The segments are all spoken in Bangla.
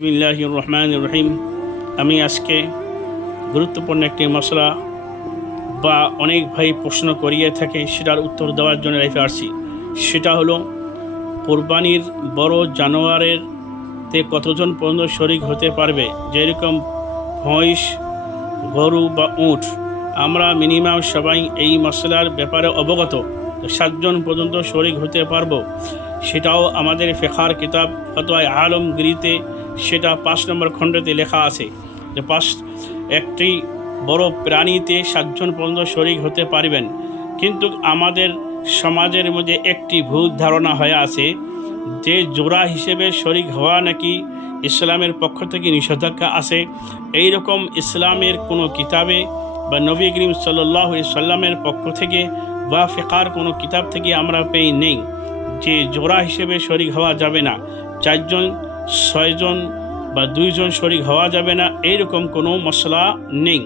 বিসমিল্লাহির রহমানির রহিম। আমি আজকে গুরুত্বপূর্ণ একটি মশলা বা অনেক ভাই প্রশ্ন করিয়ে থাকে, সেটার উত্তর দেওয়ার জন্য লাইফে আসছি। সেটা হলো কোরবানির বড় জানোয়ারের তে কতজন পর্যন্ত শরিক হতে পারবে। যেরকম মহিষ, গরু বা উট, আমরা মিনিমাম সবাই এই মশলার ব্যাপারে অবগত, 7 জন পর্যন্ত শরিক হতে পারবো। সেটাও আমাদের ফিকহের কিতাব ফতোয়া আলমগীরিতে সেটা 5 নম্বর খণ্ডতে লেখা আছে যে একটি বড় প্রাণীতে 7 জন পর্যন্ত শরিক হতে পারবেন। কিন্তু আমাদের সমাজের মধ্যে একটি ভুল ধারণা হয়ে আছে যে জোড়া হিসেবে শরিক হওয়া নাকি ইসলামের পক্ষ থেকে নিষেধাজ্ঞা আছে। এই রকম ইসলামের কোনো কিতাবে বা নবী করিম সাল্লাল্লাহু আলাইহি সাল্লামের পক্ষ থেকে বা ফিকহের কোনো কিতাব থেকে আমরা পেয়ে নেই যে জোড়া হিসেবে শরিক হওয়া যাবে না, 4 জন, 6 জন বা 2 জন শরিক হওয়া যাবে না, এইরকম কোনো মশলা নেই।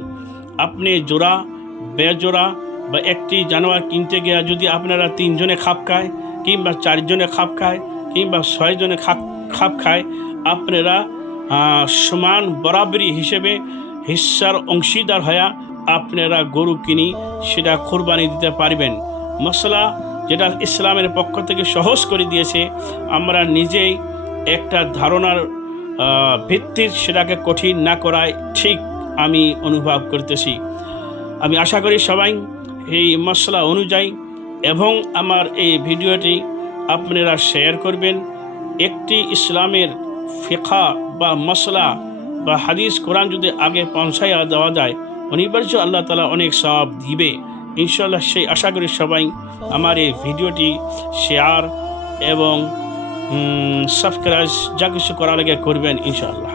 আপনি জোড়া, বেজোড়া বা একটি জানোয়ার কিনতে গিয়ে যদি আপনারা 3 জনে খাপ খায় কিংবা 4 জনে খাপ খায় কিংবা 6 জনে খাপ খায়, আপনারা সমান বরাবরি হিসেবে হিস্সার অংশীদার হয়ে আপনারা গরু কিনি সেটা কোরবানি দিতে পারবেন। মশলা যেটা ইসলামের পক্ষ থেকে সহজ করে দিয়েছে, আমরা নিজেই একটা ধারণার ভিত্তির সেটাকে কঠিন না করায় ঠিক আমি অনুভব করতেছি। আমি আশা করি সবাই এই মশলা অনুযায়ী এবং আমার এই ভিডিওটি আপনারা শেয়ার করবেন। একটি ইসলামের ফিকহ বা মশলা বা হাদিস কোরআন যদি আগে পৌঁছাইয়া দেওয়া যায়, অনিবার্য আল্লাহ তাআলা অনেক সওয়াব দিবে ইনশাআল্লাহ। সেই আশা করি সবাই আমার এই ভিডিওটি শেয়ার এবং সাবস্ক্রাইব যা কিছু করা লাগে করবেন ইনশাআল্লাহ।